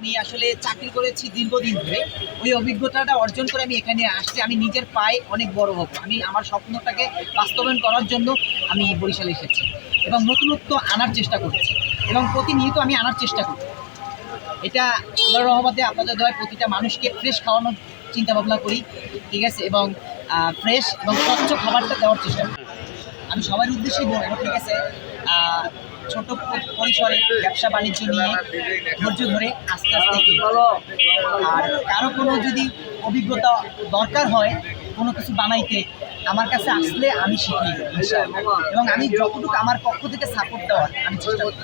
আমি আসলে চাকরি করেছি দীর্ঘদিন ধরে। ওই অভিজ্ঞতাটা অর্জন করে আমি এখানে আসছি। আমি নিজের পায়ে অনেক বড় হব। আমি আমার স্বপ্নটাকে বাস্তবায়ন করার জন্য আমি বরিশালে এসেছি এবং নতুনত্ব আনার চেষ্টা করছি এবং প্রতিনিয়ত আমি আনার চেষ্টা করি। এটা আল্লাহর রহমতে আপনাদের দয়ায় প্রতিটা মানুষকে ফ্রেশ খাওয়ানোর চিন্তা ভাবনা করি, ঠিক আছে, এবং ফ্রেশ এবং স্বচ্ছ খাবারটা দেওয়ার চেষ্টা করি। আমি সবার উদ্দেশ্যেই বলবো, ঠিক আছে, ছোট পরিসরে ব্যবসা বাণিজ্য নিয়ে ধৈর্য ধরে আস্তে আস্তে এগিয়ে যাও। আর কারো কোনো যদি অভিজ্ঞতা দরকার হয় কোনো কিছু বানাইতে, আমার কাছে আসলে আমি শিখিয়ে দেবো ইনশাআল্লাহ। এবং আমি যতটুকু আমার পক্ষ থেকে সাপোর্ট দেওয়ার আমি চেষ্টা করি।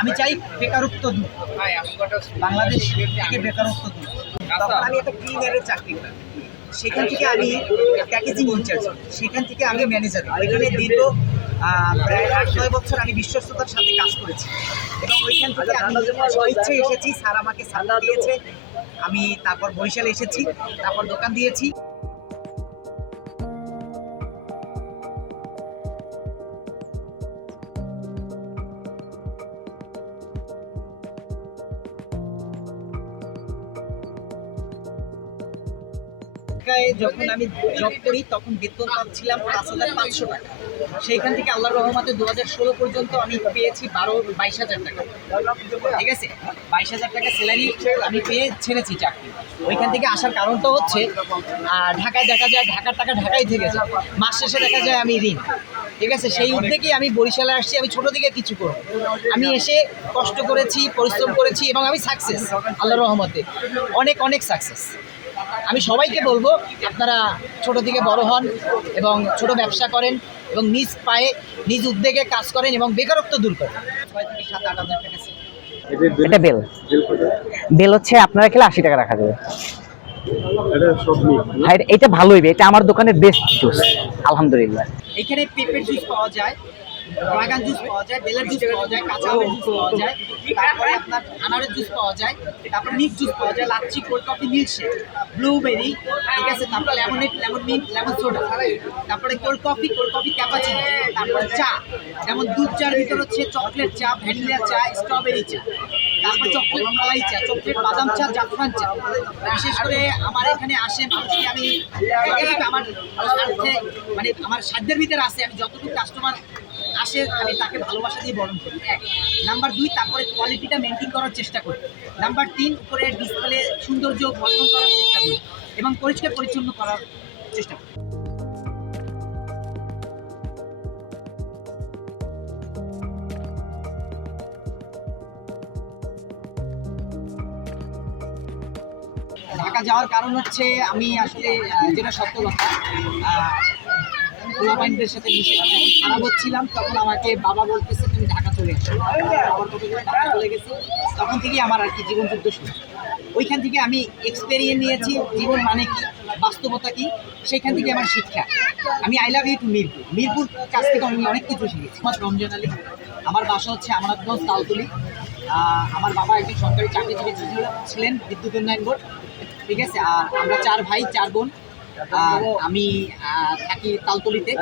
আমি চাই বেকারত্ব দূর, বাংলাদেশ থেকে বেকারত্ব দূর। তখন আমি একটা ক্লিনারের চাকরি করি, সেখান থেকে আমি প্যাকেজিং ইনচার্জ, সেখান থেকে আমি ম্যানেজার। ওইখানে দীর্ঘ প্রায় 8-9 বছর আমি বিশ্বস্ততার সাথে কাজ করেছি এবং ওইখান থেকে আমি স্বইচ্ছে এসেছি। স্যার আমাকে সাপোর্ট দিয়েছে, আমি তারপর বরিশালে এসেছি, তারপর দোকান দিয়েছি। যখন আমি জব করি তখন বেতন পাচ্ছিলাম 5,500 টাকা। সেইখান থেকে আল্লাহর রহমতে 2016 পর্যন্ত আমি পেয়েছি 22,000 টাকা, ঠিক আছে। 22,000 টাকা স্যালারি আমি পেয়ে ছেড়েছি চাকরি। ওইখান থেকে আসার কারণটা হচ্ছে ঢাকায় দেখা যায় ঢাকার টাকা ঢাকায় থেকে যায়, মাস শেষে দেখা যায় আমি ঋণ, ঠিক আছে। সেই উদ্যোগেই আমি বরিশালে আসছি। আমি ছোটো থেকে কিছু করব, আমি এসে কষ্ট করেছি, পরিশ্রম করেছি এবং আমি সাকসেস আল্লাহর রহমতে, অনেক অনেক সাকসেস। আমি সবাইকে বলবো আপনারা ছোট থেকে বড় হন এবং ছোট ব্যবসা করেন এবং নিজ পায়ে নিজ উদ্যোগে কাজ করেন এবং বেকারত্ব দূর করেন। 6 থেকে 7-8 হাজার টাকা। এটা বেল বেল হচ্ছে আপনারা খেলে 80 টাকা রাখা যাবে। এটা ভালো হইবে, এটা আমার দোকানের বেস্ট জুস আলহামদুলিল্লাহ। এখানে পেঁপের জুস পাওয়া যায়, ড্রাগন জুস পাওয়া যায়, বেলের জুস পাওয়া যায়, কাঁচা আমের জুস পাওয়া যায়, তারপরে আপনার আনারের জুস পাওয়া যায়, তারপর মিক্স জুস পাওয়া যায়, lassi, cold coffee, milkshake, blueberry, ঠিক আছে, তারপর lemonade, lemon mint, lemon soda, তারপরে কোল্ড কফি ক্যাপাচিনো, তারপরে চা, যেমন দুধ চার ভিতর হচ্ছে চকলেট চা, ভ্যানিলা চা, স্ট্রবেরি চা, তারপর চকলেট মালাই চা, চকলেট বাদাম চা, জাফরান চা। বিশেষ করে আমার এখানে আসে মানুষকে আমি আমার স্বার্থে, মানে আমার সাধ্যের ভিতরে আসে, আমি যতটুকু কাস্টমার আসে আমি তাকে ভালোবাসা দিয়ে বরণ করি। 1 নাম্বার 2, তারপরে কোয়ালিটিটা মেনটেন করার চেষ্টা করি। নাম্বার 3, উপরে ডিসপ্লে সৌন্দর্য বর্ধন করার চেষ্টা করি এবং পরিষ্কার পরিচ্ছন্ন করার চেষ্টা করি। ঢাকা যাওয়ার কারণ হচ্ছে আমি আসলে যেটা সত্য কথা, পোলাপাইনদের সাথে মিশে যখন খারাপ হচ্ছিলাম তখন আমাকে বাবা বলতেছে তুমি ঢাকা চলে আসো। বাবার কথা বলে ঢাকা চলে গেছি, তখন থেকেই আমার আর কি জীবন যুদ্ধ শুরু। ওইখান থেকে আমি এক্সপেরিয়েন্স নিয়েছি জীবন মানে কি, বাস্তবতা কি, সেইখান থেকে আমার শিক্ষা। আমি I love you too Mirpur কাছ থেকে আমি অনেক কিছু শিখেছি। আমার রমজান আলী, আমার বাসা হচ্ছে আমানতগঞ্জ, তালতলি। আমার বাবা একজন সরকারি চাকরিজীবী ছিলেন, বিদ্যুৎ উন্নয়ন বোর্ড, ঠিক আছে। আর আমরা 4 ভাই 4 বোন, আর আমি থাকি তালতলিতে।